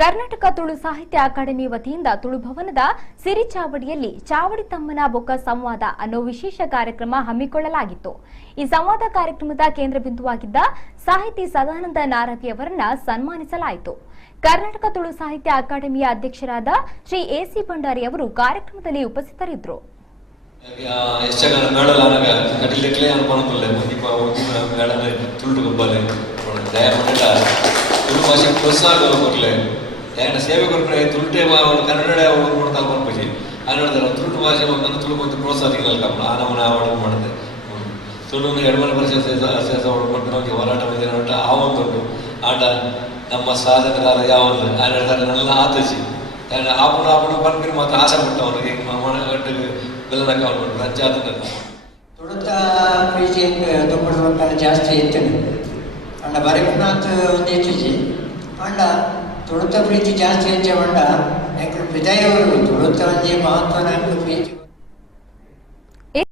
ಕರ್ನಾಟಕ ತುಳು ಸಾಹಿತ್ಯ ಅಕಾಡೆಮಿ ವತಿಯಿಂದ ತುಳು ಭವನದ ಸಿರಿ ಚಾವಡಿಯಲ್ಲಿ ಚಾವಡಿ ತಮ್ಮನ ಬೊಕ್ಕ ಸಂವಾದ ಅನ್ನೋ ವಿಶೇಷ ಕಾರ್ಯಕ್ರಮ ಹಮ್ಮಿಕೊಳ್ಳಲಾಗಿತ್ತು. ಈ ಸಂವಾದ ಕಾರ್ಯಕ್ರಮದ ಕೇಂದ್ರ ಬಿಂದುವಾಗಿದ್ದ ಸಾಹಿತಿ ಸದಾನಂದ ನಾರವಿ ಅವರನ್ನ ಸನ್ಮಾನಿಸಲಾಯಿತು. ಕರ್ನಾಟಕ ತುಳು ಸಾಹಿತ್ಯ ಅಕಾಡೆಮಿಯ ಅಧ್ಯಕ್ಷರಾದ ಶ್ರೀ ಎ.ಸಿ. ಭಂಡಾರಿ ಅವರು ಕಾರ್ಯಕ್ರಮದಲ್ಲಿ ಉಪಸ್ಥಿತರಿದ್ದರು. ಸೇವೆ ಕೊಟ್ಟರೆ ತುಳುಟೆ ಕನ್ನಡ ನೋಡ್ತಾ ಬರ್ಬೋದು ಅನ್ನೋದಾರೆ ತುಳು ಭಾಷೆ ಒಂದು ತುಳು ಕೊಂಚ ಪ್ರೋತ್ಸಾಹ ಸಿಗಲ್ಲ ಆ ನಮ್ಮನ್ನ ಅವಾರ್ಡ್ ಮಾಡಿದೆ ತುಳು ಎಡಮನೆ ಪರಿಷತ್ ಹೊಡ್ಕೊಂಡು ನಮಗೆ ಹೋರಾಟ ಬಂದಿರೋ ಆ ಒಂದುಂಟು ಆಟ ನಮ್ಮ ಸಾಧಕರಾದ ಯಾವುದು ಆ ಹೇಳ್ತಾರೆ ಆತಸಿ ಆಪಣ ಬಂದ್ಬಿಟ್ಟು ಮಾತ್ರ ಆಸೆ ಪಟ್ಟು ಅವನಿಗೆ ಮನಗಟ್ಟಿಗೆ ಬೆಲ್ಲಕ್ಕೆ ಅವ್ರು ರಂಚಾದ ತುಳುತ ಪ್ರೀತಿ ತುಂಬ ಜಾಸ್ತಿ ಇರ್ತೇನೆ ಅಂಡ ಬರಕನಾಥ್ ಒಂದು ಹೆಚ್ಚಿಸಿ ಅಂಡ ತುಳುತ ಪ್ರೀತಿ ಜಾಸ್ತಿ ಹೆಚ್ಚೆ ಬಂಡ ಯಾಕೆ ವಿಜಯವರು ತುಳುತ ಒಂದೇ ಮಹತ್ವನ ಪ್ರೀತಿ